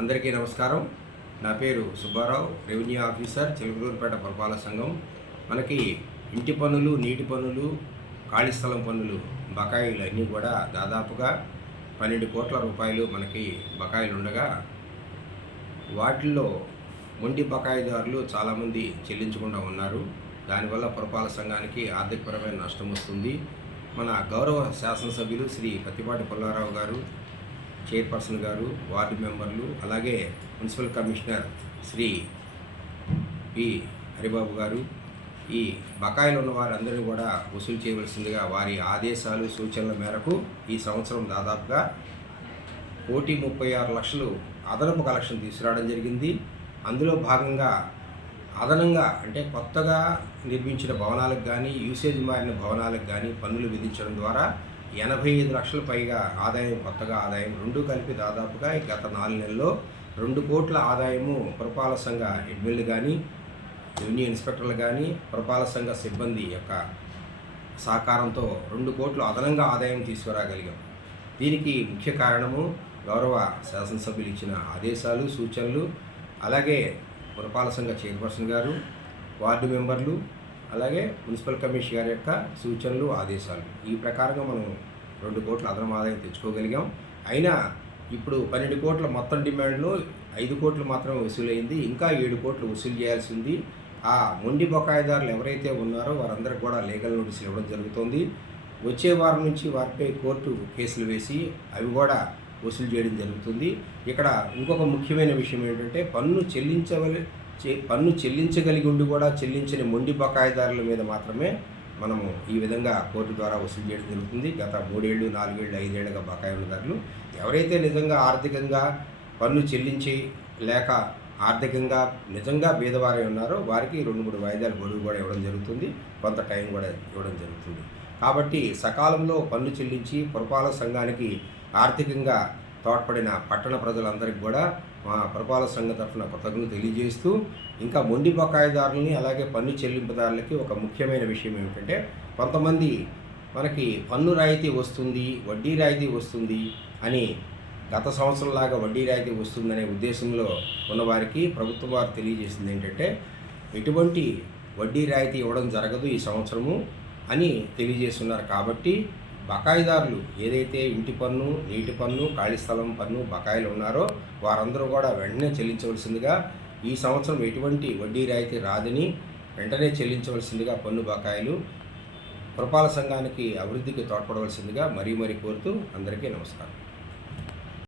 అందరికీ నమస్కారం. నా పేరు సుబ్బారావు, రెవెన్యూ ఆఫీసర్, చిలకలూరుపేట పురపాలక సంఘం. మనకి ఇంటి పన్నులు, నీటి పన్నులు, ఖాళీ స్థలం పన్నులు బకాయిలు అన్నీ కూడా దాదాపుగా 12 కోట్ల రూపాయలు మనకి బకాయిలు ఉండగా, వాటిల్లో మొండి బకాయిదారులు చాలామంది చెల్లించకుండా ఉన్నారు. దానివల్ల పురపాలక సంఘానికి ఆర్థికపరమైన నష్టం వస్తుంది. మన గౌరవ శాసనసభ్యులు శ్రీ పత్తిపాటి పుల్లారావు గారు, చైర్పర్సన్ గారు, వార్డు మెంబర్లు, అలాగే municipal commissioner Shri P Haribabu గారు ఈ బకాయిలు ఉన్న వారందరినీ కూడా వసూలు చేయవలసిందిగా వారి ఆదేశాలు, సూచనల మేరకు ఈ సంవత్సరం దాదాపుగా 1,36,00,000 అదనపు కలెక్షన్ తీసుకురావడం జరిగింది. అందులో భాగంగా అదనంగా అంటే కొత్తగా నిర్మించిన భవనాలకు కానీ, యూసేజ్ మారిన భవనాలకు కానీ పన్నులు విధించడం ద్వారా 85 లక్షల పైగా ఆదాయం, కొత్తగా ఆదాయం రెండు కలిపి దాదాపుగా గత 4 నెలల్లో 2 కోట్ల ఆదాయము పురపాలక సంఘ అడ్మిన్లు కానీ, రెవెన్యూ ఇన్స్పెక్టర్లు కానీ, పురపాలక సంఘ సిబ్బంది యొక్క సహకారంతో 2 కోట్లు అదనంగా ఆదాయం తీసుకురాగలిగాం. దీనికి ముఖ్య కారణము గౌరవ శాసనసభ్యులు ఇచ్చిన ఆదేశాలు, సూచనలు, అలాగే పురపాలక సంఘ చైర్పర్సన్ గారు, వార్డు మెంబర్లు, అలాగే మున్సిపల్ కమిషన్ గారి యొక్క సూచనలు, ఆదేశాలు. ఈ ప్రకారంగా మనం 2 కోట్ల అదనపు ఆదాయం తెచ్చుకోగలిగాం. అయినా ఇప్పుడు 12 కోట్ల మొత్తం డిమాండ్లో 5 కోట్లు మాత్రమే వసూలైంది. ఇంకా 7 కోట్లు వసూలు చేయాల్సి ఉంది. ఆ మొండి బకాయిదారులు ఎవరైతే ఉన్నారో వారందరికీ కూడా లీగల్ నోటీసులు ఇవ్వడం జరుగుతుంది. వచ్చే వారం నుంచి వారిపై కోర్టు కేసులు వేసి అవి కూడా వసూలు చేయడం జరుగుతుంది. ఇక్కడ ఇంకొక ముఖ్యమైన విషయం ఏంటంటే పన్ను చెల్లించగలిగి ఉండి కూడా చెల్లించని మొండి బకాయిదారుల మీద మాత్రమే మనము ఈ విధంగా కోర్టు ద్వారా వసూలు చేయడం జరుగుతుంది. గత 3 ఏళ్ళు, 4 ఏళ్ళు, 5 ఏళ్ళుగా బకాయి ఉన్నదారులు ఎవరైతే నిజంగా ఆర్థికంగా పన్ను చెల్లించి లేక ఆర్థికంగా నిజంగా బీదవారై ఉన్నారో వారికి 2-3 వాయిదాలు గడువు కూడా ఇవ్వడం జరుగుతుంది. కొంత టైం కూడా ఇవ్వడం జరుగుతుంది. కాబట్టి సకాలంలో పన్ను చెల్లించి పురపాలక సంఘానికి ఆర్థికంగా తోడ్పడిన పట్టణ ప్రజలందరికీ కూడా మా పురపాలక సంఘం తరఫున కృతజ్ఞతలు తెలియజేస్తూ, ఇంకా మొండి బకాయిదారులని అలాగే పన్ను చెల్లింపుదారులకి ఒక ముఖ్యమైన విషయం ఏమిటంటే, కొంతమంది మనకి పన్ను రాయితీ వస్తుంది, వడ్డీ రాయితీ వస్తుంది అని గత సంవత్సరంలాగా వడ్డీ రాయితీ వస్తుందనే ఉద్దేశంలో ఉన్నవారికి ప్రభుత్వం వారు తెలియజేసింది ఏంటంటే, ఎటువంటి వడ్డీ రాయితీ ఇవ్వడం జరగదు ఈ సంవత్సరము అని తెలియజేస్తున్నారు. కాబట్టి బకాయిదారులు ఏదైతే ఇంటి పన్ను, నీటి పన్ను, ఖాళీ స్థలం పన్ను బకాయిలు ఉన్నారో వారందరూ కూడా వెంటనే చెల్లించవలసిందిగా, ఈ సంవత్సరం ఎటువంటి వడ్డీ రాయితీ రాదని వెంటనే చెల్లించవలసిందిగా పన్ను బకాయిలు పురపాలక సంఘానికి అభివృద్ధికి తోడ్పడవలసిందిగా మరీ కోరుతూ అందరికీ నమస్కారం.